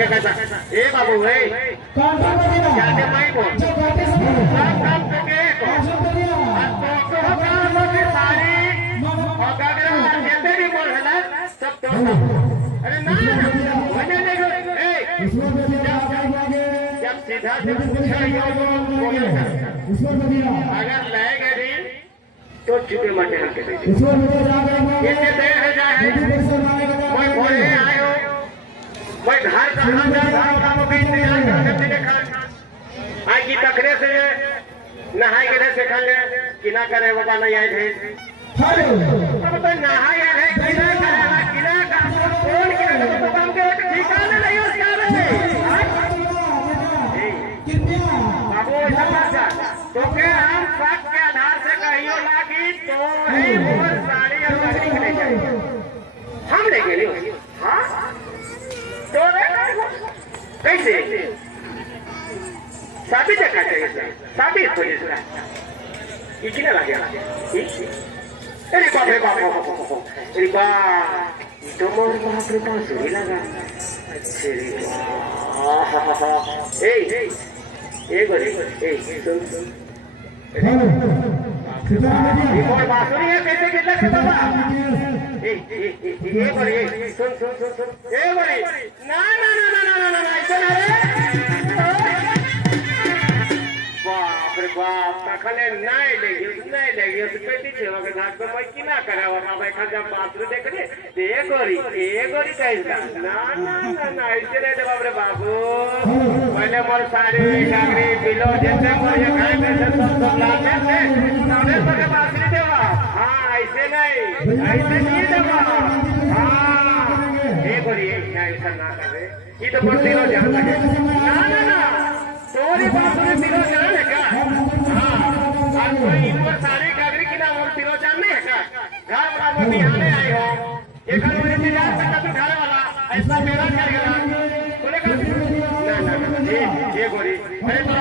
के कहता ए बाबू ए जाने मैं बोल सब काम करके को तो काम की सारी और गगरा जेते भी बोल है ना सब तो अरे ना मैंने देखो ए जब सीधा जब पूछा यो बोले अगर लाएगा भी तो चुके मटे हम के ये दे है जाए मैं भोले आयो मैं घर का काम का इंतजार करते देखा आज की तकरे से नहाई के से खा ले कि ना करे बाबा नहीं आए थे अब तो नहाई है किना करेगा किना का कौन किना तो काम के ठिकाना नहीं उसका रे बाबू समझा तो फिर हम सब के आधार से कहियो लागी तो ही मोर साड़ी और लकड़ी ले जाएंगे हम ले गए हां तो कैसे साबित क्या चाहिए साबित हो जिसका इतना लगे अरे बाप रे बाप अरे बाप तो मोर बाप रे बाप सुनी लगा अच्छे रे ए गोरी ए सुन मोर बांसुरी है कैसे कितना के बाबा ए गोरी सुन ए गोरी ना ऐसा ना रे बाप रे बाप तखने नहीं लगी तो पेटी छेवा के धाक तो मैं किना करावा अब एखन जब बाथरूम देखने ए गोरी कहता ना ऐसे नहीं दे बाप रे बाबू पहले मोर साड़ी घाघरी बिलो जैसे मोर ये खाए में सब लाते थे सामने पर के बाथरूम देवा हां ऐसे नहीं देवा हां ए गोरी ऐसा ना करे ये तो मोर दिलो जान लगे ना तोरी बाथरूम दिलो जान है क्या हां आज कोई ऊपर साड़ी घाघरी की ना मोर दिलो जान नहीं है क्या घर वाला मोर बिहाने आए हो एक बार इंतजार करता तो घर वाला ऐसा मेरा कर गया बोले ना ये गोरी अरे तो